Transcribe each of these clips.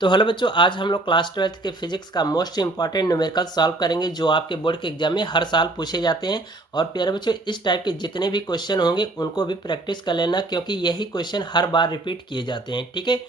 तो हेलो बच्चों, आज हम लोग क्लास 12th के फिजिक्स का मोस्ट इंपॉर्टेंट न्यूमेरिकल सॉल्व करेंगे जो आपके बोर्ड के एग्जाम में हर साल पूछे जाते हैं। और प्यारे बच्चों, इस टाइप के जितने भी क्वेश्चन होंगे उनको भी प्रैक्टिस कर लेना, क्योंकि यही क्वेश्चन हर बार रिपीट किए जाते हैं। ठीक है,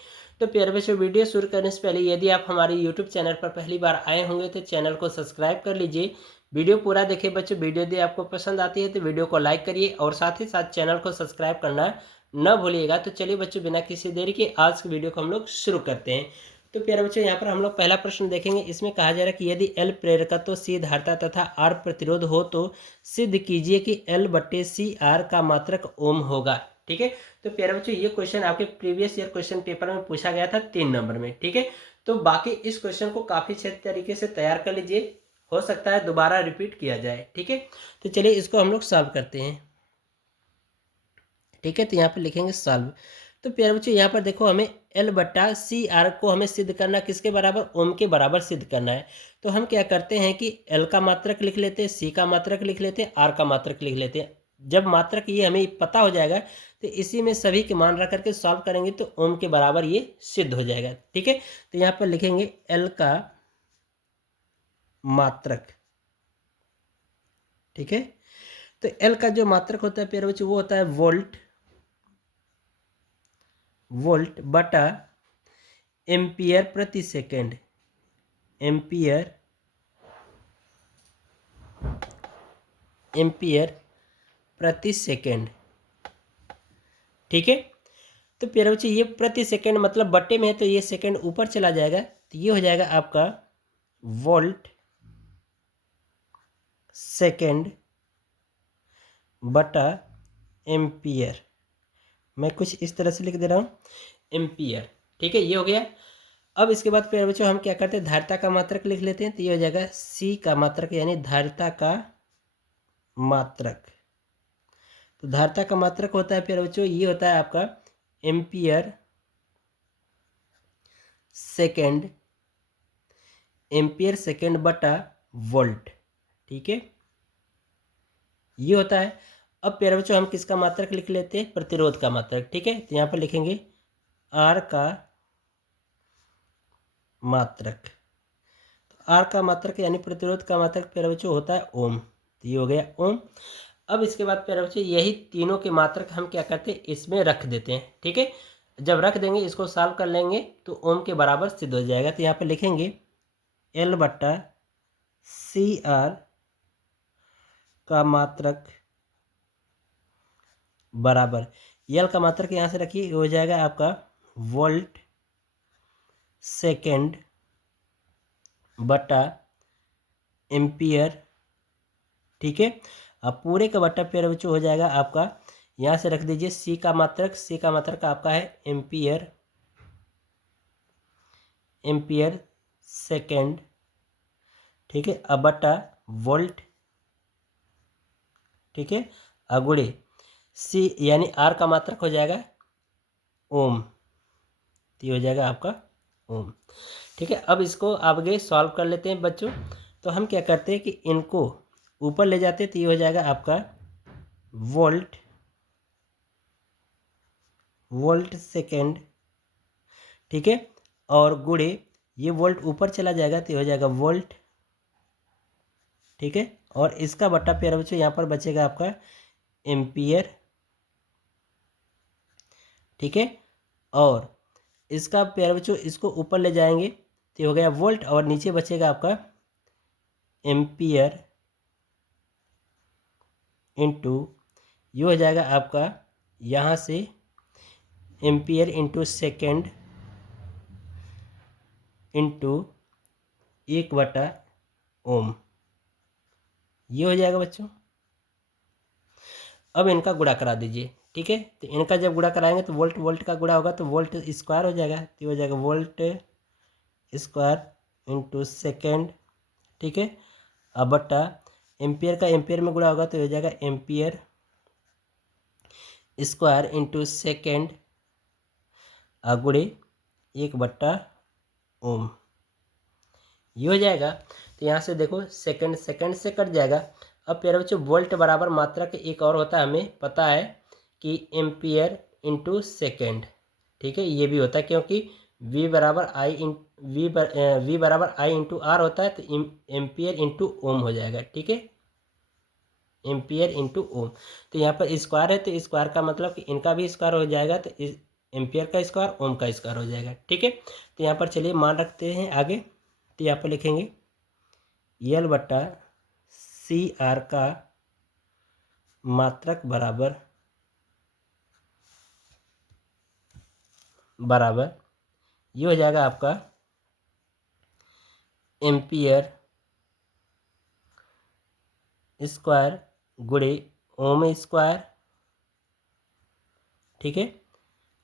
तो प्यारे बच्चों, वीडियो शुरू करने से पहले यदि आप हमारे यूट्यूब चैनल पर पहली बार आए होंगे तो चैनल को सब्सक्राइब कर लीजिए। वीडियो पूरा देखिए बच्चों। वीडियो यदि आपको पसंद आती है तो वीडियो को लाइक करिए और साथ ही साथ चैनल को सब्सक्राइब करना न भूलिएगा। तो चलिए बच्चों, बिना किसी देरी के आज की वीडियो को हम लोग शुरू करते हैं। तो प्यारे बच्चों, यहाँ पर हम लोग पहला प्रश्न देखेंगे। इसमें कहा जा रहा है कि यदि L प्रेरकत्व, C धारिता तथा R प्रतिरोध हो तो सिद्ध कीजिए कि L/CR का मात्रक ओम होगा। ठीक है, तो प्यारे बच्चों, ये क्वेश्चन आपके प्रीवियस ईयर क्वेश्चन पेपर में पूछा गया था 3 नंबर में। ठीक है, तो बाकी इस क्वेश्चन को काफी अच्छे तरीके से तैयार कर लीजिए, हो सकता है दोबारा रिपीट किया जाए। ठीक है, तो चलिए इसको हम लोग सॉल्व करते हैं। ठीक है, तो यहाँ पर लिखेंगे सॉल्व। तो प्यारे बच्चों, यहाँ पर देखो, हमें L/CR को हमें सिद्ध करना किसके बराबर, ओम के बराबर सिद्ध करना है। तो हम क्या करते हैं कि L का मात्रक लिख लेते हैं, C का मात्रक लिख लेते हैं, R का मात्रक लिख लेते हैं। जब मात्रक ये हमें पता हो जाएगा तो इसी में सभी के मान रख करके सॉल्व करेंगे तो ओम के बराबर ये सिद्ध हो जाएगा। ठीक है, तो यहाँ पर लिखेंगे L का मात्रक। ठीक है, तो L का जो मात्रक होता है प्यारे बच्चों, वो होता है वोल्ट बटा एम्पियर प्रति सेकेंड। एम्पियर प्रति सेकेंड। ठीक है, तो प्यारे बच्चे, ये प्रति सेकेंड मतलब बट्टे में है तो ये सेकेंड ऊपर चला जाएगा, तो ये हो जाएगा आपका वोल्ट सेकेंड बटा एम्पियर। मैं कुछ इस तरह से लिख दे रहा हूँ, एम्पियर। ठीक है, ये हो गया। अब इसके बाद प्यारे बच्चों, हम क्या करते हैं, धारिता का मात्रक लिख लेते हैं। तो ये हो जाएगा C का मात्रक, यानी धारिता का मात्रक। तो धारिता का मात्रक होता है प्यारे बच्चों, ये होता है आपका एम्पियर सेकेंड बटा वोल्ट। ठीक है, ये होता है। अब प्यारे बच्चों, हम किसका मात्रक लिख लेते हैं, प्रतिरोध का मात्रक। ठीक है, तो यहाँ पर लिखेंगे R का मात्रक। तो R का मात्रक यानी प्रतिरोध का मात्रक प्यारे बच्चों होता है ओम। तो ये हो गया ओम। अब इसके बाद प्यारे बच्चों, यही तीनों के मात्रक हम क्या करते हैं, इसमें रख देते हैं। ठीक है, जब रख देंगे, इसको सॉल्व कर लेंगे तो ओम के बराबर सिद्ध हो जाएगा। तो यहाँ पे लिखेंगे L/CR का मात्रक बराबर, L का मात्रक यहाँ से रखिए, हो जाएगा आपका वोल्ट सेकेंड बटा एम्पियर। ठीक है, अब पूरे का बटा प्यारे बच्चों हो जाएगा आपका, यहाँ से रख दीजिए C का मात्रक आपका है एम्पियर सेकेंड। ठीक है, अब बटा वोल्ट। ठीक है, अगुड़े C यानी R का मात्रक हो जाएगा ओम। तो ये हो जाएगा आपका ओम। ठीक है, अब इसको आगे सॉल्व कर लेते हैं बच्चों। तो हम क्या करते हैं कि इनको ऊपर ले जाते हैं, तो ये हो जाएगा आपका वोल्ट सेकेंड। ठीक है, और गुड़े ये वोल्ट ऊपर चला जाएगा तो ये हो जाएगा वोल्ट। ठीक है, और इसका बट्टा प्यारे बच्चों यहाँ पर बचेगा आपका एम्पियर। ठीक है, और इसका प्यारे बच्चों इसको ऊपर ले जाएंगे तो हो गया वोल्ट, और नीचे बचेगा आपका एम्पियर इंटू, ये हो जाएगा आपका यहाँ से एम्पियर इंटू सेकेंड इंटू 1/ओम। ये हो जाएगा बच्चों। अब इनका गुणा करा दीजिए। ठीक है, तो इनका जब गुणा कराएंगे तो वोल्ट का गुणा होगा तो वोल्ट स्क्वायर हो जाएगा, तो हो जाएगा वोल्ट स्क्वायर इंटू सेकेंड। ठीक है, अब बट्टा एम्पियर का एम्पियर में गुणा होगा तो हो जाएगा एम्पियर स्क्वायर इंटू सेकेंड गुणे 1/ओम। ये हो जाएगा। तो यहाँ से देखो सेकंड से कट जाएगा। अब प्यारे बच्चों, वोल्ट बराबर मात्रक एक और होता है, हमें पता है कि एम्पियर इंटू सेकेंड। ठीक है, ये भी होता है क्योंकि वी बराबर आई इन वी बराबर आई इंटू आर होता है, तो एम्पियर इंटू ओम हो जाएगा। ठीक है, एम्पियर इंटू ओम। तो यहाँ पर स्क्वायर है, तो स्क्वायर का मतलब कि इनका भी स्क्वायर हो जाएगा, तो इस एम्पियर का स्क्वायर ओम का स्क्वायर हो जाएगा। ठीक है, तो यहाँ पर चलिए मान रखते हैं आगे। तो यहाँ पर लिखेंगे यल बट्टा सी आर का मात्रक बराबर ये हो जाएगा आपका एम्पियर स्क्वायर गुणे ओम स्क्वायर। ठीक है,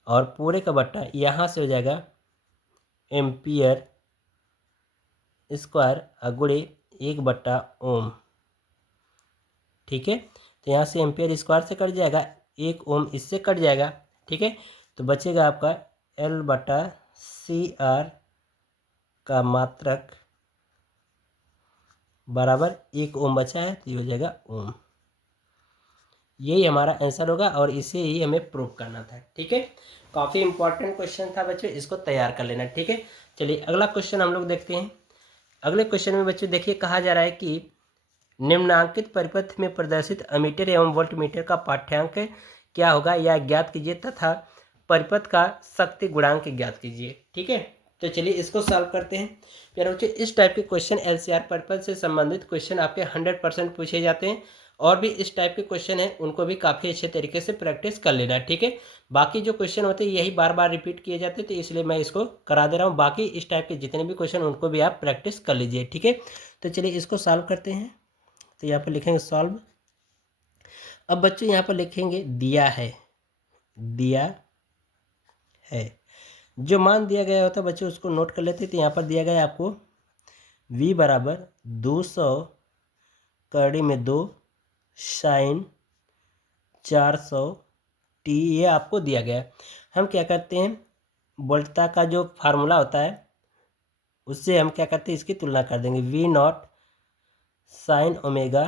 और पूरे का बट्टा यहाँ से हो जाएगा एम्पियर स्क्वायर गुणे 1/ओम। ठीक है, तो यहाँ से एम्पियर स्क्वायर से कट जाएगा, 1 ओम इससे कट जाएगा। ठीक है, तो बचेगा आपका L/CR का मात्रक बराबर 1 ओम बचा है, तो ये हो जाएगा ओम। यही हमारा आंसर होगा और इसे ही हमें प्रूव करना था। ठीक है, काफ़ी इंपॉर्टेंट क्वेश्चन था बच्चों, इसको तैयार कर लेना। ठीक है, चलिए अगला क्वेश्चन हम लोग देखते हैं। अगले क्वेश्चन में बच्चों देखिए कहा जा रहा है कि निम्नांकित परिपथ में प्रदर्शित अमीटर एवं वोल्टमीटर का पाठ्यांक क्या होगा, या ज्ञात कीजिए तथा परिपथ का शक्ति गुणांक ज्ञात कीजिए। ठीक है, तो चलिए इसको सॉल्व करते हैं। प्यारे बच्चों, इस टाइप के क्वेश्चन एलसीआर परिपथ से संबंधित क्वेश्चन आपके 100% पूछे जाते हैं, और भी इस टाइप के क्वेश्चन हैं उनको भी काफ़ी अच्छे तरीके से प्रैक्टिस कर लेना। ठीक है, बाकी जो क्वेश्चन होते हैं यही बार बार रिपीट किए जाते हैं, तो इसलिए मैं इसको करा दे रहा हूँ। बाकी इस टाइप के जितने भी क्वेश्चन उनको भी आप प्रैक्टिस कर लीजिए। ठीक है, तो चलिए इसको सॉल्व करते हैं। तो यहाँ पर लिखेंगे सॉल्व। अब बच्चों यहाँ पर लिखेंगे दिया है जो मान दिया गया होता है बच्चों उसको नोट कर लेते हैं। तो यहाँ पर दिया गया है आपको v बराबर 200 कड़ी में 2 साइन 400 t, ये आपको दिया गया है। हम क्या करते हैं, वोल्टता का जो फार्मूला होता है उससे हम क्या करते हैं, इसकी तुलना कर देंगे। v0 साइन ओमेगा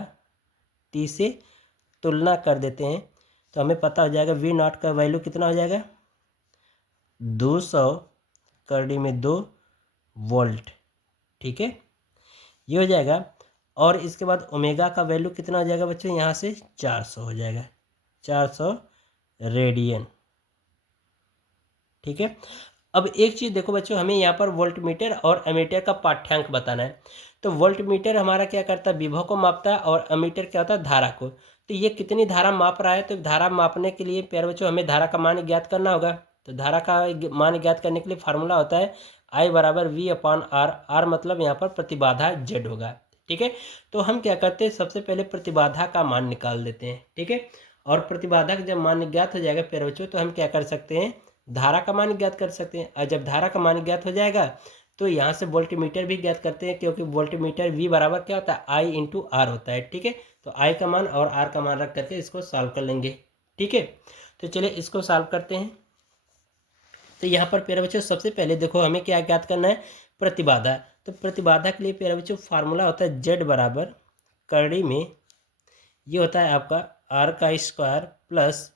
t से तुलना कर देते हैं, तो हमें पता हो जाएगा v0 का वैल्यू कितना हो जाएगा, 200 कड़ी में 2 वोल्ट। ठीक है, ये हो जाएगा। और इसके बाद ओमेगा का वैल्यू कितना हो जाएगा बच्चों, यहाँ से 400 हो जाएगा, 400 रेडियन। ठीक है, अब एक चीज़ देखो बच्चों, हमें यहाँ पर वोल्टमीटर और एमीटर का पाठ्यांक बताना है। तो वोल्टमीटर हमारा क्या करता है, विभव को मापता है, और एमीटर क्या होता है, धारा को। तो ये कितनी धारा माप रहा है, तो धारा मापने के लिए प्यारे बच्चों हमें धारा का मान ज्ञात करना होगा। तो धारा का मान ज्ञात करने के लिए फार्मूला होता है I बराबर V/R। R मतलब यहाँ पर प्रतिबाधा Z होगा। ठीक है, तो हम क्या करते हैं, सबसे पहले प्रतिबाधा का मान निकाल देते हैं। ठीक है, और प्रतिबाधा का जब मान ज्ञात हो जाएगा प्यारे बच्चों, तो हम क्या कर सकते हैं, धारा का मान ज्ञात कर सकते हैं। और जब धारा का मान ज्ञात हो जाएगा तो यहाँ से वोल्टमीटर भी ज्ञात करते हैं, क्योंकि वोल्टमीटर V बराबर क्या होता है, I इंटू R होता है। ठीक है, तो I का मान और R का मान रख करके इसको सॉल्व कर लेंगे। ठीक है, तो चलिए इसको सॉल्व करते हैं। तो यहाँ पर प्यारे बच्चों सबसे पहले देखो हमें क्या ज्ञात करना है, प्रतिबाधा। तो प्रतिबाधा के लिए प्यारे बच्चों फार्मूला होता है Z बराबर कड़ी में ये होता है आपका R का square plus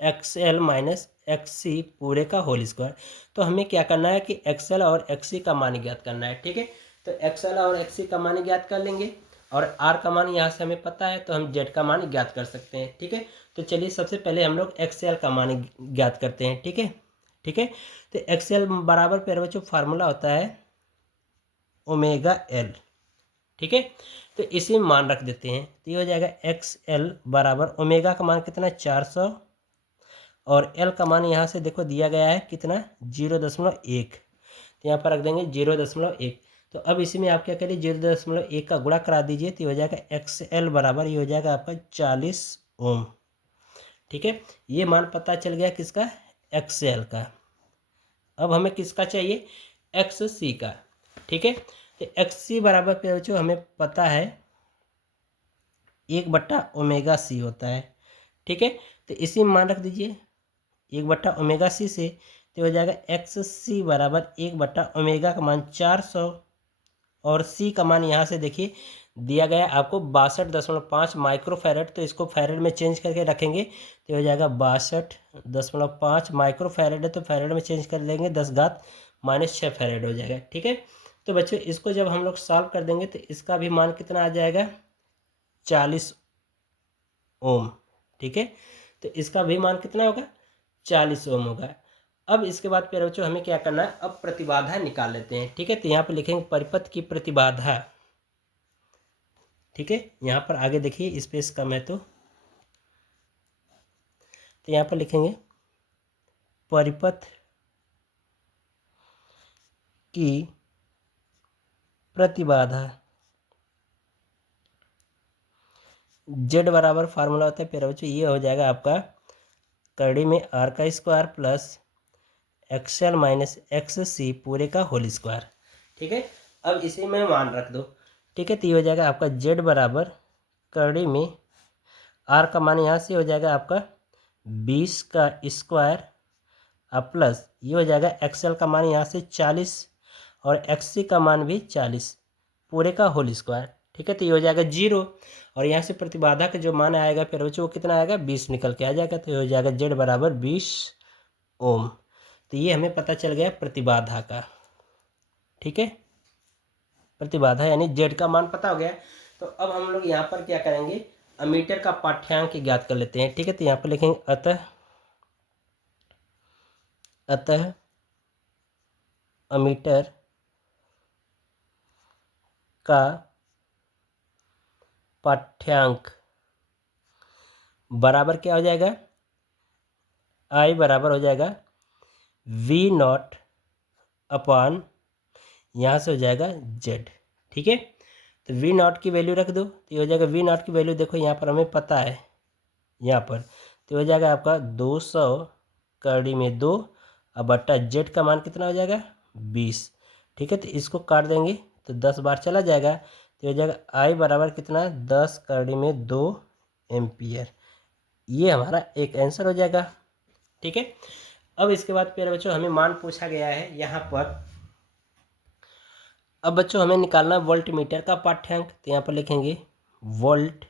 XL minus XC पूरे का होल स्क्वायर। तो हमें क्या करना है कि XL और XC का मान ज्ञात करना है। ठीक है, तो XL और XC का मान ज्ञात कर लेंगे, और R का मान यहाँ से हमें पता है, तो हम Z का मान ज्ञात कर सकते हैं। ठीक है, तो चलिए सबसे पहले हम लोग XL का मान ज्ञात करते हैं। ठीक है, ठीक है, तो XL बराबर प्यारे बच्चों फार्मूला होता है ओमेगा L। ठीक है, तो इसी में मान रख देते हैं, तो ये हो जाएगा XL बराबर ओमेगा का मान कितना, 400, और L का मान यहाँ से देखो दिया गया है कितना, 0.1। तो यहाँ पर रख देंगे 0.1। तो अब इसी में आप क्या करिए, 0.1 का गुणा करा दीजिए, तो ये हो जाएगा XL बराबर ये हो जाएगा आपका 40 ओम। ठीक है, ये मान पता चल गया किसका, XL का। अब हमें किसका चाहिए, XC का। ठीक है, तो XC बराबर पे बच्चों हमें पता है 1/ओमेगा C होता है। ठीक है, तो इसी में मान रख दीजिए 1/ओमेगा C से, तो हो जाएगा XC बराबर 1/ओमेगा का मान 400, और C का मान यहाँ से देखिए दिया गया आपको 62.5 माइक्रोफैरड, तो इसको फैरड में चेंज करके रखेंगे तो हो जाएगा 62.5 माइक्रोफैरड है, तो फैरड में चेंज कर लेंगे 10⁻⁻6 फैरड हो जाएगा। ठीक है, तो बच्चों इसको जब हम लोग सॉल्व कर देंगे तो इसका भी मान कितना आ जाएगा 40 ओम। ठीक है, तो इसका भी मान कितना होगा 40 ओम होगा। अब इसके बाद प्यारे बच्चों हमें क्या करना है, अब प्रतिबाधा निकाल लेते हैं। ठीक है, तो यहाँ पर लिखेंगे परिपथ की प्रतिबाधा। ठीक है, यहाँ पर आगे देखिए स्पेस कम है तो यहाँ पर लिखेंगे परिपथ की प्रतिबाधा। जेड बराबर फार्मूला होता है प्यारे बच्चों, ये हो जाएगा आपका करड़ी में आर का square plus X L minus X C पूरे का होल स्क्वायर। ठीक है, अब इसी में मान रख दो। ठीक है, तो ये हो जाएगा आपका जेड बराबर करड़ी में आर का मान यहाँ से हो जाएगा आपका 20 का स्क्वायर अब प्लस ये हो जाएगा एक्सएल का मान यहाँ से 40 और एक्ससी का मान भी 40 पूरे का होल स्क्वायर। ठीक है, तो ये हो जाएगा 0 और यहाँ से प्रतिबाधा का जो मान आएगा फिर बच्चों वो कितना आएगा 20 निकल के आ जाएगा, तो ये हो जाएगा जेड बराबर 20 ओम। तो ये हमें पता चल गया प्रतिबाधा का। ठीक है, प्रतिबाधा यानी जेड का मान पता हो गया। तो अब हम लोग यहाँ पर क्या करेंगे, अमीटर का पाठ्यांक ज्ञात कर लेते हैं। ठीक है, तो यहाँ पर लिखेंगे अतः अमीटर का पाठ्यांक बराबर क्या हो जाएगा, आई बराबर हो जाएगा V0 अपान यहाँ से हो जाएगा जेड। ठीक है, तो V0 की वैल्यू रख दो, तो ये हो जाएगा V0 की वैल्यू देखो यहाँ पर हमें पता है यहाँ पर, तो हो जाएगा आपका 200 करड़ी में 2 अब बट्टा जेड का मान कितना हो जाएगा 20। ठीक है, तो इसको काट देंगे तो 10 बार चला जाएगा, तो हो जाएगा आई बराबर कितना 10 करड़ी में 2 एम्पियर। ये हमारा एक आंसर हो जाएगा। ठीक है, अब इसके बाद प्यारे बच्चों हमें मान पूछा गया है यहाँ पर। अब बच्चों हमें निकालना वोल्ट मीटर का पाठ्यांक, तो यहाँ पर लिखेंगे वोल्ट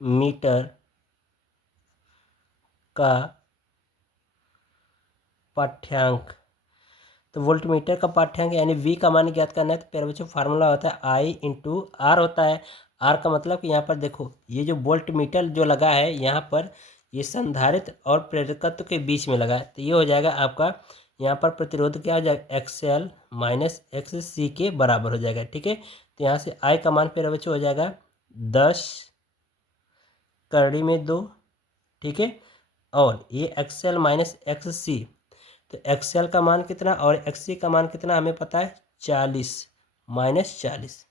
मीटर का पाठ्यांक। तो वोल्ट मीटर का पाठ्यांक यानी V का मान ज्ञात करना है, तो प्यारे बच्चों फार्मूला होता है I इंटू आर होता है। आर का मतलब कि यहाँ पर देखो ये जो वोल्ट मीटर जो लगा है यहाँ पर ये संधारित्र और प्रेरकत्व के बीच में लगा है, तो ये हो जाएगा आपका यहाँ पर प्रतिरोध क्या हो जाएगा एक्सएल माइनस एक्स सी के बराबर हो जाएगा। ठीक है, तो यहाँ से आई का मान प्यारे बच्चों हो जाएगा 10 करड़ी में 2। ठीक है, और ये एक्सएल माइनस एक्स सी, तो एक्सएल का मान कितना और एक्स सी का मान कितना हमें पता है 40 माइनस 40।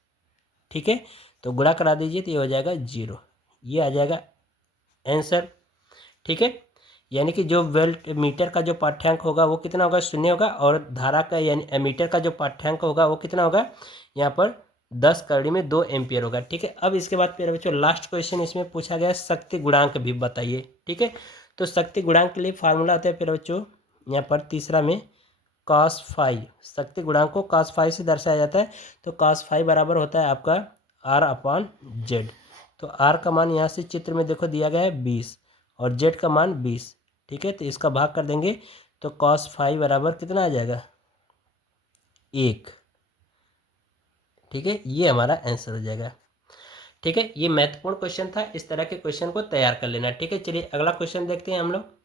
ठीक है, तो गुणा करा दीजिए तो ये हो जाएगा 0, ये आ जाएगा आंसर। ठीक है, यानी कि जो वोल्ट मीटर का जो पाठ्यांक होगा वो कितना होगा 0 होगा, और धारा का यानी एमीटर का जो पाठ्यांक होगा वो कितना होगा यहाँ पर 10 करड़ी में 2 एम्पियर होगा। ठीक है, अब इसके बाद प्यारे बच्चों लास्ट क्वेश्चन इसमें पूछा गया है शक्ति गुणांक भी बताइए। ठीक है, तो शक्ति गुणांक के लिए फार्मूला आता है प्यारे बच्चों यहाँ पर तीसरा में cos फाइव, शक्ति गुणांक को cos फाइव से दर्शाया जाता है, तो cos फाइव बराबर होता है आपका R अपान जेड। तो R का मान यहाँ से चित्र में देखो दिया गया है 20 और जेड का मान 20। ठीक है, तो इसका भाग कर देंगे तो cos फाइव बराबर कितना आ जाएगा 1। ठीक है, ये हमारा आंसर हो जाएगा। ठीक है, ये महत्वपूर्ण क्वेश्चन था, इस तरह के क्वेश्चन को तैयार कर लेना। ठीक है, चलिए अगला क्वेश्चन देखते हैं हम लोग।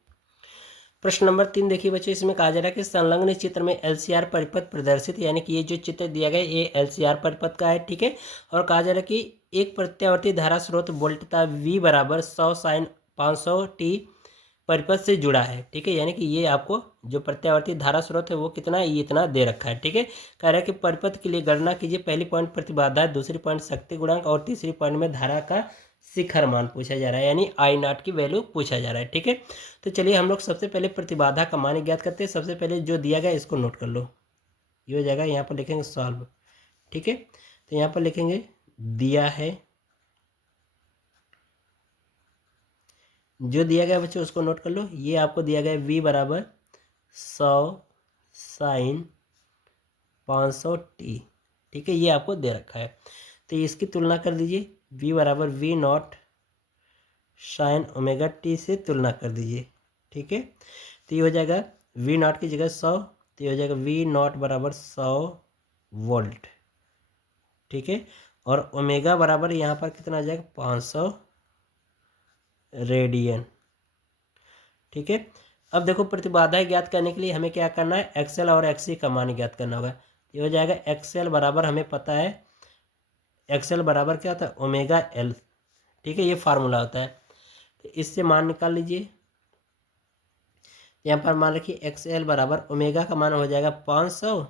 प्रश्न नंबर 3 देखिए बच्चों, इसमें कहा जा रहा है कि संलग्न चित्र में एलसीआर परिपथ प्रदर्शित, यानी कि ये जो चित्र दिया गया है ये एलसीआर परिपथ का है। ठीक है, और कहा जा रहा है कि एक प्रत्यावर्ती धारा स्रोत वोल्टता V बराबर 100 साइन 500 टी परिपथ से जुड़ा है। ठीक है, यानी कि ये आपको जो प्रत्यावर्ती धारा स्रोत है वो कितना है, ये इतना दे रखा है। ठीक है, कह रहा है कि परिपथ के लिए गणना कीजिए। पहली पॉइंट प्रतिबाधा, दूसरी पॉइंट शक्ति गुणांक और तीसरी पॉइंट में धारा का शिखर मान पूछा जा रहा है, यानी I0 की वैल्यू पूछा जा रहा है। ठीक है, तो चलिए हम लोग सबसे पहले प्रतिबाधा का मान ज्ञात करते हैं। सबसे पहले जो दिया गया इसको नोट कर लो, ये हो जाएगा यहाँ पर लिखेंगे सॉल्व। ठीक है, तो यहाँ पर लिखेंगे दिया है, जो दिया गया बच्चों उसको नोट कर लो। ये आपको दिया गया V बराबर 100 साइन 500 टी। ठीक है, ये आपको दे रखा है। तो इसकी तुलना कर दीजिए, v बराबर v naught sine omega t से तुलना कर दीजिए। ठीक है, तो ये हो जाएगा वी नॉट की जगह 100, तो ये हो जाएगा वी नॉट बराबर 100 वोल्ट। ठीक है, और ओमेगा बराबर यहाँ पर कितना आ जाएगा 500 रेडियन। ठीक है, अब देखो प्रतिबाधा ज्ञात करने के लिए हमें क्या करना है, एक्सएल और एक्ससी का मान ज्ञात करना होगा। ये हो जाएगा एक्सएल बराबर, हमें पता है एक्सएल बराबर क्या होता है, ओमेगा एल। ठीक है, ये फार्मूला होता है, तो इससे मान निकाल लीजिए। यहाँ पर मान रखिए एक्सएल बराबर ओमेगा का मान हो जाएगा 500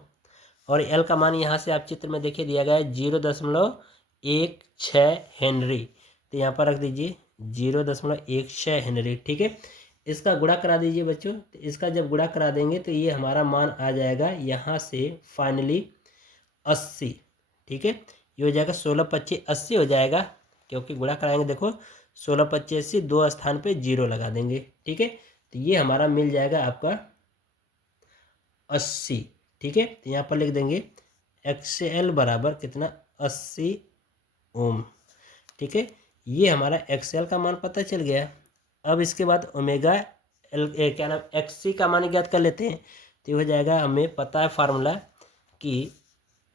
और एल का मान यहाँ से आप चित्र में देखिए दिया गया है 0.16 हेनरी, तो यहाँ पर रख दीजिए 0.16 हेनरी। ठीक है, इसका गुणा करा दीजिए बच्चों, तो इसका जब गुणा करा देंगे तो ये हमारा मान आ जाएगा यहाँ से फाइनली 80। ठीक है, ये हो जाएगा 16 25 80 हो जाएगा, क्योंकि गुणा कराएंगे देखो 16 25 80, दो स्थान पे 0 लगा देंगे। ठीक है, तो ये हमारा मिल जाएगा आपका 80। ठीक है, तो यहाँ पर लिख देंगे एक्सएल बराबर कितना 80 ओम। ठीक है, ये हमारा एक्सएल का मान पता चल गया। अब इसके बाद ओमेगा एल क्या नाम एक्ससी का मान ज्ञात कर लेते हैं, तो ये हो जाएगा, हमें पता है फार्मूला कि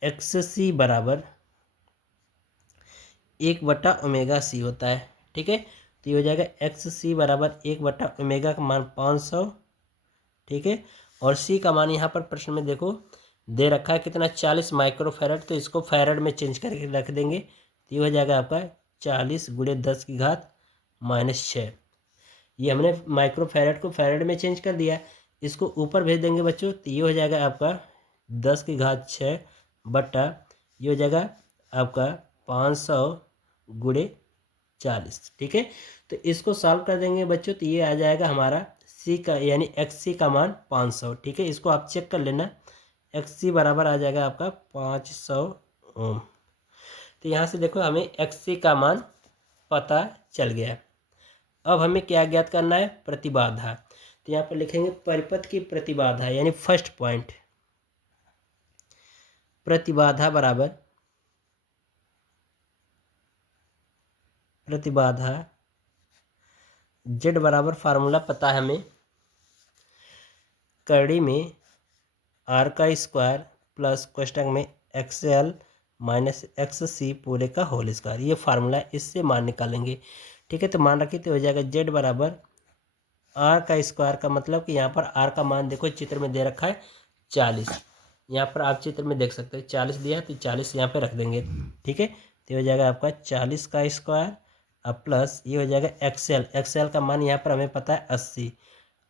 एक्ससी बराबर 1/ओमेगा सी होता है। ठीक है, तो ये हो जाएगा एक्ससी बराबर 1/ओमेगा का मान 500। ठीक है, और सी का मान यहाँ पर प्रश्न में देखो दे रखा है कितना 40 माइक्रोफैरड, तो इसको फैरड में चेंज करके रख देंगे, तो ये हो जाएगा आपका 40 × 10⁻⁻6। ये हमने माइक्रोफैरड को फैरड में चेंज कर दिया, इसको ऊपर भेज देंगे बच्चों, तो ये हो जाएगा आपका 10⁻6 बट्टा ये हो जाएगा आपका 500 × 40। ठीक है, तो इसको सॉल्व कर देंगे बच्चों, तो ये आ जाएगा हमारा सी का यानी एक्स सी का मान 500। ठीक है, इसको आप चेक कर लेना, एक्स सी बराबर आ जाएगा आपका 500 ओम। तो यहाँ से देखो हमें एक्स सी का मान पता चल गया। अब हमें क्या ज्ञात करना है, प्रतिबाधा। तो यहाँ पर लिखेंगे परिपथ की प्रतिबाधा, यानी फर्स्ट पॉइंट, प्रतिबाधा बराबर प्रतिबाधा जेड बराबर फार्मूला पता है हमें, करड़ी में आर का स्क्वायर प्लस कोष्टक में एक्सएल माइनस एक्स सी पूरे का होल स्क्वायर, ये फार्मूला, इससे मान निकालेंगे। ठीक है, तो मान रखिए, तो हो जाएगा जेड बराबर आर का स्क्वायर, का मतलब कि यहाँ पर आर का मान देखो चित्र में दे रखा है 40, यहाँ पर आप चित्र में देख सकते हैं 40 दिया, तो 40 यहाँ पे रख देंगे। ठीक है, तो हो जाएगा आपका 40 का स्क्वायर अब प्लस ये हो जाएगा एक्सएल, एक्सएल का मान यहाँ पर हमें पता है 80,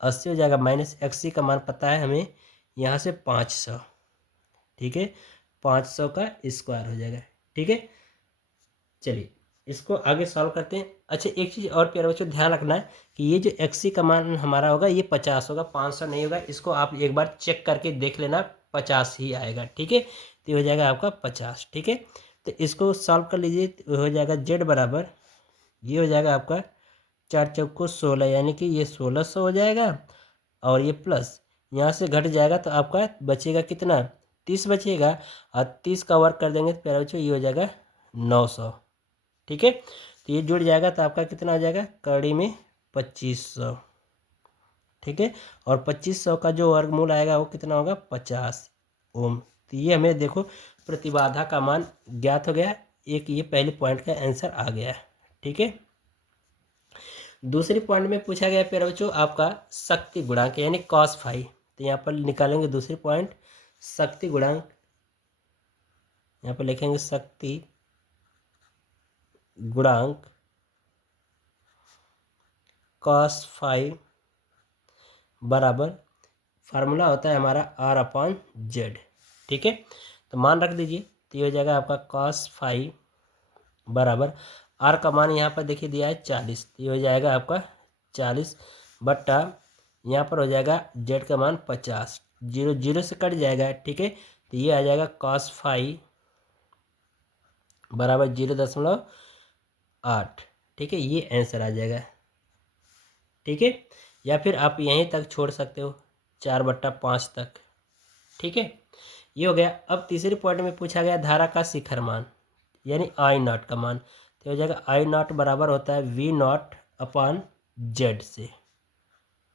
80 हो जाएगा माइनस एक्सी का मान पता है हमें यहाँ से 500। ठीक है, 500 का स्क्वायर हो जाएगा। ठीक है, चलिए इसको आगे सॉल्व करते हैं। अच्छा, एक चीज़ और प्यारे बच्चों ध्यान रखना है कि ये जो एक्सी का मान हमारा होगा ये 50 होगा, 500 नहीं होगा, इसको आप एक बार चेक करके देख लेना, 50 ही आएगा। ठीक है, तो ये हो जाएगा आपका 50। ठीक है, तो इसको सॉल्व कर लीजिए, तो हो जाएगा जेड बराबर ये हो जाएगा आपका 4 चौको 16, यानी कि ये 1600 हो जाएगा, और ये प्लस यहाँ से घट जाएगा तो आपका बचेगा कितना 30 बचेगा, और 30 का वर्क कर देंगे तो प्यारे बच्चों ये हो जाएगा 900। ठीक है, तो ये जुड़ जाएगा तो आपका कितना हो जाएगा कड़ी में 2500। ठीक है, और 2500 का जो वर्गमूल आएगा वो कितना होगा 50 ओम। तो ये हमें देखो प्रतिबाधा का मान ज्ञात हो गया, एक ये पहले पॉइंट का आंसर आ गया। ठीक है, दूसरी पॉइंट में पूछा गया प्यारे बच्चों आपका शक्ति गुणांक यानी cos फाई, तो यहाँ पर निकालेंगे दूसरी पॉइंट शक्ति गुणांक, यहाँ पर लिखेंगे शक्ति गुणांक cos फाई बराबर फार्मूला होता है हमारा R/Z। ठीक है, तो मान रख दीजिए, तो ये हो जाएगा आपका cos फाई बराबर आर का मान यहाँ पर देखिए दिया है 40, तो ये हो जाएगा आपका 40 बट्टा यहाँ पर हो जाएगा जेड का मान 50, 0 0 से कट जाएगा। ठीक है, तो ये आ जाएगा cos फाई बराबर 0.8। ठीक है, ये आंसर आ जाएगा। ठीक है, या फिर आप यहीं तक छोड़ सकते हो 4/5 तक। ठीक है, ये हो गया। अब तीसरे पॉइंट में पूछा गया धारा का शिखर मान यानी आई नॉट का मान, तो हो जाएगा आई नॉट बराबर होता है वी नॉट अपॉन जेड से,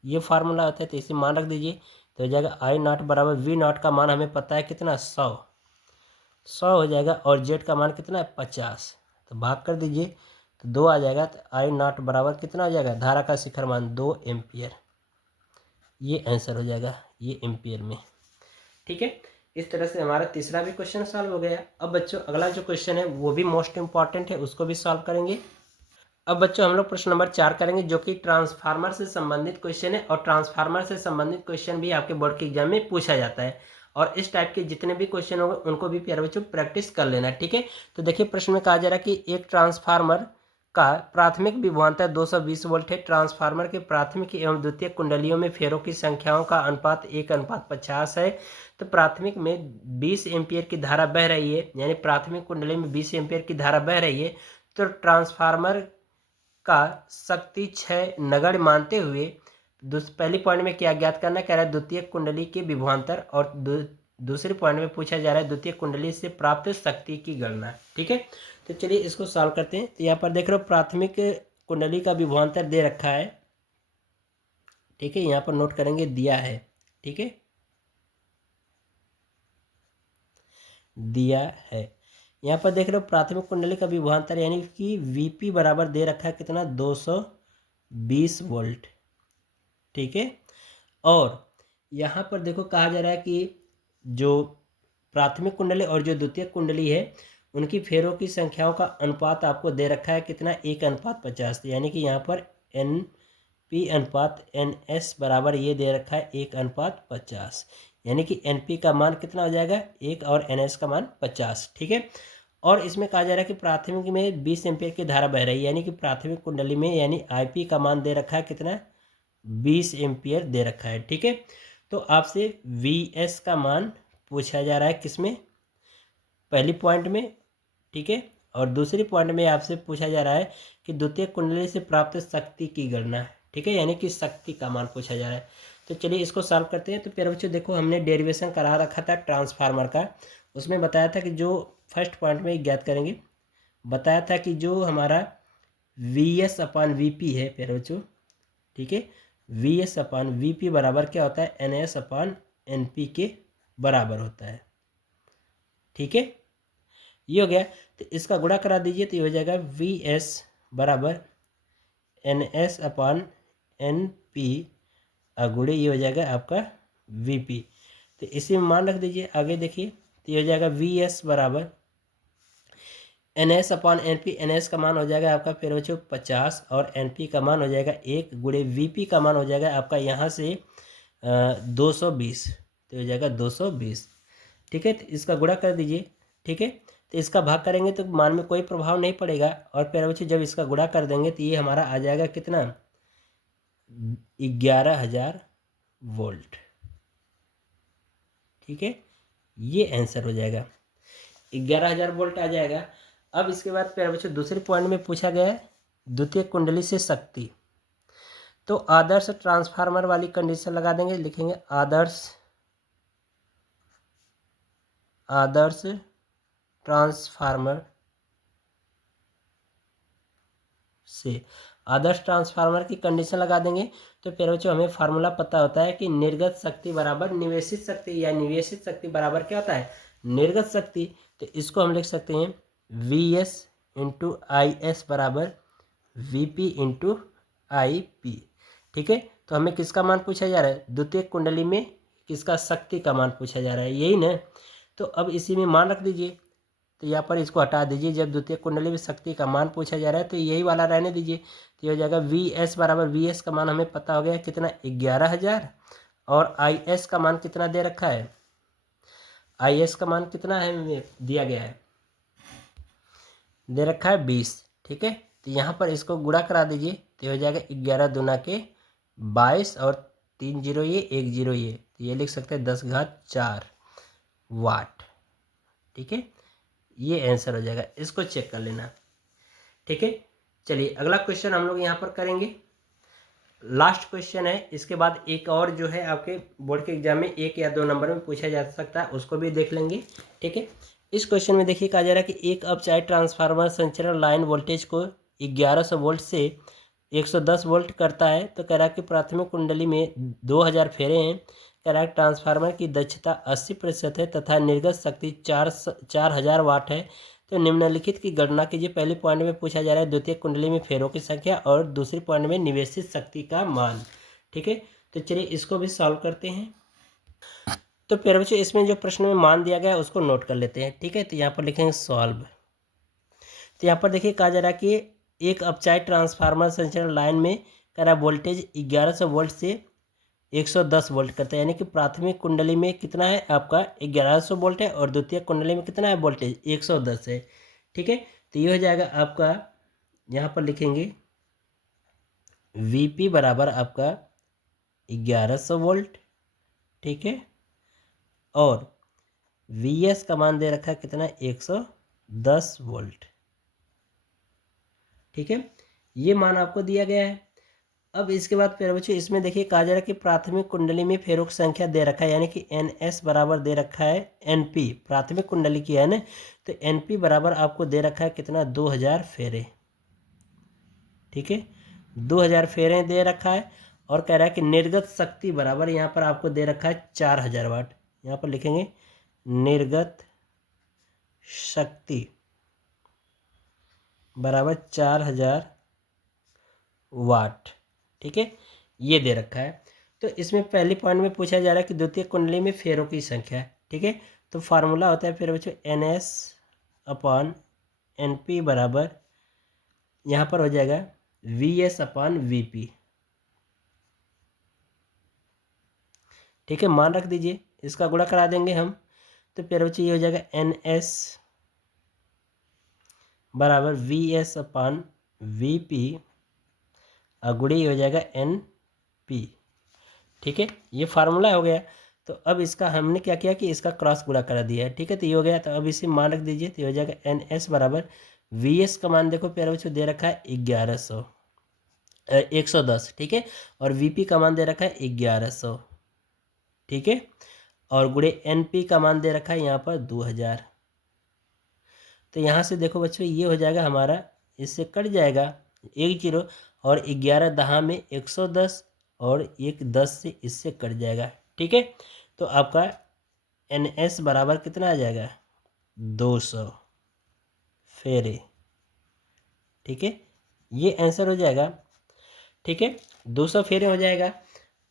ये फार्मूला होता है, तो इसे मान रख दीजिए। तो हो जाएगा आई नॉट बराबर वी नॉट का मान हमें पता है कितना 100 हो जाएगा, और जेड का मान कितना है 50, तो भाग कर दीजिए तो 2 आ जाएगा। तो आई नॉट बराबर कितना हो जाएगा धारा का शिखर मान 2 एम्पियर, ये आंसर हो जाएगा ये एम्पियर में। ठीक है, इस तरह से हमारा तीसरा भी क्वेश्चन सॉल्व हो गया। अब बच्चों अगला जो क्वेश्चन है वो भी मोस्ट इंपॉर्टेंट है, उसको भी सॉल्व करेंगे। अब बच्चों हम लोग प्रश्न नंबर 4 करेंगे, जो कि ट्रांसफार्मर से संबंधित क्वेश्चन है, और ट्रांसफार्मर से संबंधित क्वेश्चन भी आपके बोर्ड के एग्जाम में पूछा जाता है, और इस टाइप के जितने भी क्वेश्चन होंगे उनको भी प्यारे बच्चों प्रैक्टिस कर लेना। ठीक है, तो देखिए प्रश्न में कहा जा रहा है कि एक ट्रांसफार्मर का प्राथमिक विभवांतर 220 वोल्ट है। ट्रांसफार्मर के प्राथमिक एवं द्वितीयक कुंडलियों में फेरों की संख्याओं का अनुपात 1:50 है। तो प्राथमिक में 20 एम्पियर की धारा बह रही है, यानी प्राथमिक कुंडली में 20 एम्पियर की धारा बह रही है। तो ट्रांसफार्मर का शक्ति 6 नगण्य मानते हुए पहली पॉइंट में क्या ज्ञात करना कह रहा है, द्वितीय कुंडली के विभवांतर, और दूसरे पॉइंट में पूछा जा रहा है द्वितीय कुंडली से प्राप्त शक्ति की गणना। ठीक है, तो चलिए इसको सॉल्व करते हैं। तो यहाँ पर देख रहे हो प्राथमिक कुंडली का विभवांतर दे रखा है। ठीक है, यहाँ पर नोट करेंगे दिया है। ठीक है, दिया है। यहाँ पर देख रहे हो प्राथमिक कुंडली का विभवांतर यानी कि वीपी बराबर दे रखा है कितना 220 वोल्ट। ठीक है, और यहाँ पर देखो कहा जा रहा है कि जो प्राथमिक कुंडली और जो द्वितीयक कुंडली है उनकी फेरों की संख्याओं का अनुपात आपको दे रखा है कितना 1:50, यानी कि यहाँ पर एन पी अनुपात एन एस बराबर ये दे रखा है 1:50, यानी कि एन पी का मान कितना हो जाएगा 1 और एन एस का मान 50। ठीक है, और इसमें कहा जा रहा है कि प्राथमिक में 20 एम्पियर की धारा बह रही है, यानी कि प्राथमिक कुंडली में यानी आई पी का मान दे रखा है कितना 20 एम्पियर दे रखा है। ठीक है, तो आपसे वी एस का मान पूछा जा रहा है किसमें, पहली पॉइंट में। ठीक है, और दूसरी पॉइंट में आपसे पूछा जा रहा है कि द्वितीय कुंडली से प्राप्त शक्ति की गणना। ठीक है, यानी कि शक्ति का मान पूछा जा रहा है। तो चलिए इसको सॉल्व करते हैं। तो प्यारे बच्चों देखो हमने डेरिवेशन करा रखा था ट्रांसफार्मर का, उसमें बताया था कि जो फर्स्ट पॉइंट में ज्ञात करेंगे, बताया था कि जो हमारा V S upon V P है प्यारे बच्चों। ठीक है, V S upon V P बराबर क्या होता है N S upon N P के बराबर होता है। ठीक है, ये हो गया। तो इसका गुणा करा दीजिए, तो ये हो जाएगा वी एस बराबर N S upon N P गुणे ये हो जाएगा आपका वी पी। तो इसी में मान रख दीजिए। आगे देखिए, तो ये हो जाएगा वी एस बराबर N S upon N P, N S का मान हो जाएगा आपका फिर बच्चों 50, और एन पी का मान हो जाएगा 1 गुणे वी पी का मान हो जाएगा आपका यहाँ से 220, तो हो जाएगा 220। ठीक है, तो इसका गुणा कर दीजिए। ठीक है, तो इसका भाग करेंगे तो मान में कोई प्रभाव नहीं पड़ेगा, और प्यारे बच्चों जब इसका गुणा कर देंगे तो ये हमारा आ जाएगा कितना 11,000 वोल्ट। ठीक है, ये आंसर हो जाएगा 11,000 वोल्ट आ जाएगा। अब इसके बाद प्यारे बच्चों दूसरे पॉइंट में पूछा गया है द्वितीय कुंडली से शक्ति। तो आदर्श ट्रांसफार्मर वाली कंडीशन लगा देंगे, लिखेंगे आदर्श ट्रांसफार्मर से, आदर्श ट्रांसफार्मर की कंडीशन लगा देंगे। तो प्यारे बच्चों हमें फार्मूला पता होता है कि निर्गत शक्ति बराबर निवेशित शक्ति, या निवेशित शक्ति बराबर क्या होता है निर्गत शक्ति। तो इसको हम लिख सकते हैं V S into I S बराबर V P into I P. ठीक है, तो हमें किसका मान पूछा जा रहा है द्वितीय कुंडली में किसका शक्ति का मान पूछा जा रहा है, यही ना। तो अब इसी में मान रख दीजिए, तो यहाँ पर इसको हटा दीजिए। जब द्वितीय कुंडली में शक्ति का मान पूछा जा रहा है तो यही वाला रहने दीजिए। तो ये हो जाएगा वी एस बराबर वी एस का मान हमें पता हो गया कितना 11,000, और आई एस का मान कितना दे रखा है, आई एस का मान कितना है हमें दिया गया है, दे रखा है 20। ठीक है, तो यहाँ पर इसको गुणा करा दीजिए, तो हो जाएगा 11 दूना के 22, और 3 जीरो ये 1 जीरो ये, तो ये लिख सकते हैं 10⁴ वाट। ठीक है, ये आंसर हो जाएगा, इसको चेक कर लेना। ठीक है, चलिए अगला क्वेश्चन हम लोग यहाँ पर करेंगे। लास्ट क्वेश्चन है, इसके बाद एक और जो है आपके बोर्ड के एग्जाम में 1 या 2 नंबर में पूछा जा सकता है, उसको भी देख लेंगे। ठीक है, इस क्वेश्चन में देखिए कहा जा रहा है कि एक अपचाई ट्रांसफार्मर संचरण लाइन वोल्टेज को 1100 वोल्ट से 110 वोल्ट करता है। तो कह रहा है कि प्राथमिक कुंडली में 2000 फेरे हैं। कह रहा है ट्रांसफार्मर की दक्षता 80% है तथा निर्गत शक्ति 4000 वाट है। तो निम्नलिखित की गणना कीजिए। पहले पॉइंट में पूछा जा रहा है द्वितीय कुंडली में फेरों की संख्या और दूसरी पॉइंट में निवेशित शक्ति का मान। ठीक है, तो चलिए इसको भी सॉल्व करते हैं। तो प्यारे बच्चों, इसमें जो प्रश्न में मान दिया गया है उसको नोट कर लेते हैं। ठीक है, तो यहाँ पर लिखेंगे सॉल्व। तो यहाँ पर देखिए कहा जा रहा है कि एक अपचाई ट्रांसफार्मर संचरण लाइन में कह रहा है वोल्टेज 1100 वोल्ट से 110 वोल्ट करता है। यानी कि प्राथमिक कुंडली में कितना है आपका 1100 वोल्ट है और द्वितीय कुंडली में कितना है वोल्टेज 110 है। ठीक है, तो ये हो जाएगा आपका, यहाँ पर लिखेंगे Vp बराबर आपका 1100 वोल्ट। ठीक है, और Vs का मान दे रखा है कितना 110 वोल्ट। ठीक है, ये मान आपको दिया गया है। अब इसके बाद प्यारे बच्चों इसमें देखिए कहा जा रहा है कि प्राथमिक कुंडली में फेरों की संख्या दे रखा है, यानी कि NS बराबर दे रखा है NP, प्राथमिक कुंडली की है ना। तो NP बराबर आपको दे रखा है कितना 2000 फेरे। ठीक है, 2000 फेरे दे रखा है और कह रहा है कि निर्गत शक्ति बराबर यहाँ पर आपको दे रखा है 4000 वाट। यहाँ पर लिखेंगे निर्गत शक्ति बराबर 4000 वाट। ठीक है, ये दे रखा है। तो इसमें पहली पॉइंट में पूछा जा रहा है कि द्वितीय कुंडली में फेरों की संख्या है। ठीक है, तो फार्मूला होता है फिर बच्चों NS अपॉन NP बराबर यहाँ पर हो जाएगा VS अपॉन VP। ठीक है, मान रख दीजिए, इसका गुणा करा देंगे हम। तो फिर बच्चों ये हो जाएगा NS बराबर VS अपॉन VP गुणे हो जाएगा NP। ठीक है, ये फार्मूला हो गया। तो अब इसका हमने क्या किया कि इसका क्रॉस गुणा करा दिया है। ठीक है, तो ये हो गया। तो अब इसे मान रख दीजिए, तो ये हो जाएगा NS बराबर VS का मान देखो प्यारे बच्चों दे रखा है 110। ठीक है, और VP का मान दे रखा है 1100। ठीक है, और गुणे NP का मान दे रखा है यहाँ पर 2000। तो यहाँ से देखो बच्चों ये हो जाएगा हमारा, इससे कट जाएगा 1 0 और 11 दहा में 110 और 1 10 से इससे कट जाएगा। ठीक है, तो आपका NS बराबर कितना आ जाएगा 200 फेरे। ठीक है, ये आंसर हो जाएगा। ठीक है, 200 फेरे हो जाएगा।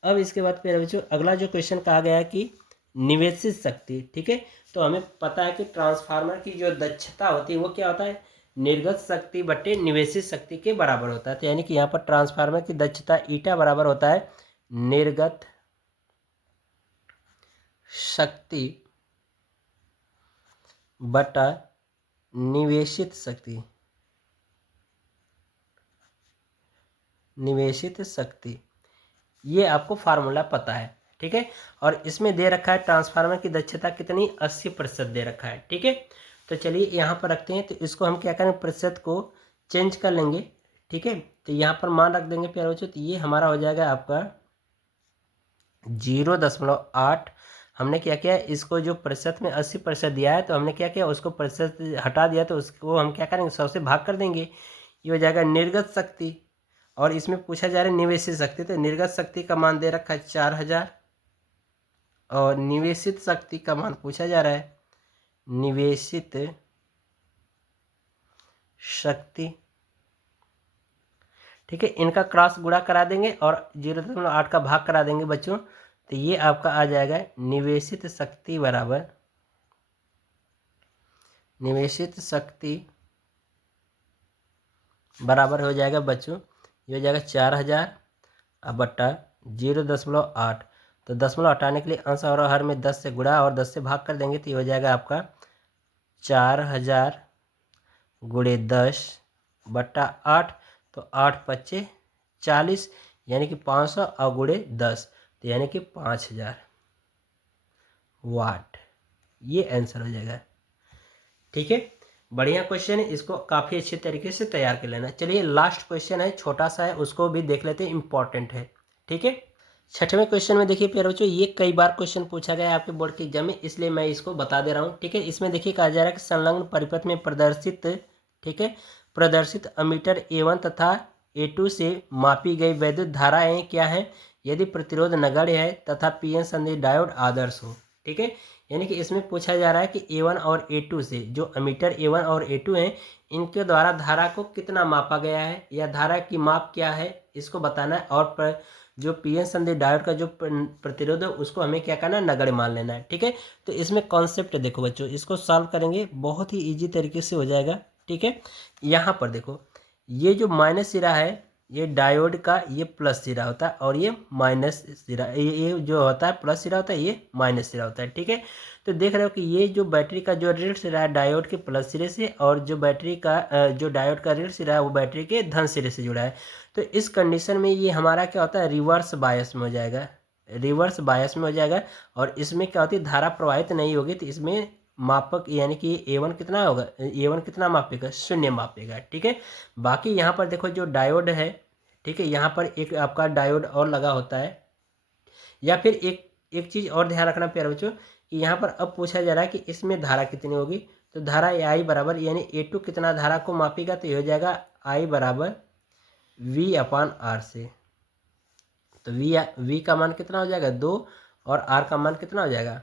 अब इसके बाद फिर बच्चों अगला जो क्वेश्चन कहा गया है कि निवेशित शक्ति। ठीक है, तो हमें पता है कि ट्रांसफार्मर की जो दक्षता होती है वो क्या होता है निर्गत शक्ति बटे निवेशित शक्ति के बराबर होता है। तो यानी कि यहाँ पर ट्रांसफार्मर की दक्षता ईटा बराबर होता है निर्गत शक्ति बटा निवेशित शक्ति। निवेशित शक्ति, ये आपको फार्मूला पता है। ठीक है, और इसमें दे रखा है ट्रांसफार्मर की दक्षता कितनी 80% दे रखा है। ठीक है, तो चलिए यहाँ पर रखते हैं। तो इसको हम क्या करें प्रतिशत को चेंज कर लेंगे। ठीक है, तो यहाँ पर मान रख देंगे प्यारे बच्चों। तो ये हमारा हो जाएगा आपका 0.8। हमने क्या किया इसको जो प्रतिशत में 80% दिया है तो हमने क्या किया उसको प्रतिशत हटा दिया, तो उसको हम क्या करेंगे 100 से भाग कर देंगे। ये हो जाएगा निर्गत शक्ति और इसमें पूछा जा रहा है निवेशित शक्ति। तो निर्गत शक्ति का मान दे रखा है 4000 और निवेशित शक्ति का मान पूछा जा रहा है निवेशित शक्ति। ठीक है, इनका क्रॉस गुणा करा देंगे और 0.8 का भाग करा देंगे बच्चों। तो ये आपका आ जाएगा निवेशित शक्ति बराबर निवेशित शक्ति बराबर हो जाएगा बच्चों, ये हो जाएगा 4000 अब बट्टा 0.8। तो दशमलव हटाने के लिए अंश और हर में 10 से गुणा और 10 से भाग कर देंगे। तो ये हो जाएगा आपका 4000 गुणे 10 बट्टा 8। तो 8 पच्चे 40 यानी कि 500 और गुणे 10 तो यानी कि 5000 वाट, ये आंसर हो जाएगा। ठीक है, बढ़िया क्वेश्चन है, इसको काफ़ी अच्छे तरीके से तैयार कर लेना। चलिए लास्ट क्वेश्चन है, छोटा सा है, उसको भी देख लेते हैं, इंपॉर्टेंट है। ठीक है, छठवें क्वेश्चन में देखिए प्यारे बच्चों, ये कई बार क्वेश्चन पूछा गया है आपके बोर्ड के एग्जाम में, इसलिए मैं इसको बता दे रहा हूँ। ठीक है, इसमें देखिए कहा जा रहा है कि संलग्न परिपथ में प्रदर्शित, ठीक है, प्रदर्शित अमीटर A1 तथा A2 से मापी गई वैद्युत धाराएं क्या है यदि प्रतिरोध नगण्य है तथा पीएन संधि डायोड आदर्श हो। ठीक है, यानी कि इसमें पूछा जा रहा है कि A1 और A2 से, जो अमीटर A1 और A2 हैं, इनके द्वारा धारा को कितना मापा गया है या धारा की माप क्या है, इसको बताना है। और जो पीएन संधि डायोड का जो प्रतिरोध है उसको हमें क्या करना है, नगण्य मान लेना है। ठीक है, तो इसमें कॉन्सेप्ट देखो बच्चों, इसको सॉल्व करेंगे बहुत ही ईजी तरीके से हो जाएगा। ठीक है, यहाँ पर देखो, ये जो माइनस सिरा है ये डायोड का ये प्लस सिरा होता है, और ये माइनस सिरा, ये जो होता है प्लस सिरा होता है, ये माइनस सिरा होता है। ठीक है, तो देख रहे हो कि ये जो बैटरी का जो ऋण सिरा है डायोड के प्लस सिरे से, और जो बैटरी का जो डायोड का ऋण सिरा है वो बैटरी के धन सिरे से जुड़ा है। तो इस कंडीशन में ये हमारा क्या होता है, रिवर्स बायस में हो जाएगा, रिवर्स बायस में हो जाएगा। और इसमें क्या होती है, धारा प्रवाहित नहीं होगी, तो इसमें मापक यानी कि A1 कितना होगा, A1 कितना मापेगा, 0 मापेगा। ठीक है, बाकी यहाँ पर देखो जो डायोड है, ठीक है, यहाँ पर एक आपका डायोड और लगा होता है। या फिर एक एक चीज़ और ध्यान रखना प्यारे बच्चों, कि यहाँ पर अब पूछा जा रहा है कि इसमें धारा कितनी होगी, तो धारा I बराबर यानी A2 कितना धारा को मापेगा, तो ये हो जाएगा I बराबर V/R से। तो V का मान कितना हो जाएगा, 2, और R का मान कितना हो जाएगा,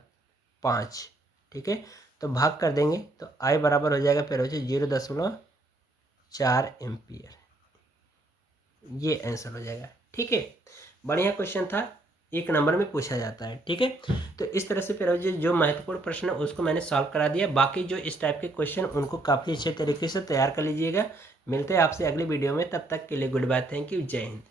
5। ठीक है, तो भाग कर देंगे तो I बराबर हो जाएगा फिर 0.4 एम्पियर, ये आंसर हो जाएगा। ठीक है, बढ़िया क्वेश्चन था, 1 नंबर में पूछा जाता है। ठीक है, तो इस तरह से फिर जो महत्वपूर्ण प्रश्न है उसको मैंने सॉल्व करा दिया। बाकी जो इस टाइप के क्वेश्चन उनको काफ़ी अच्छे तरीके से तैयार कर लीजिएगा। मिलते हैं आपसे अगली वीडियो में, तब तक के लिए गुड बाय, थैंक यू, जय हिंद।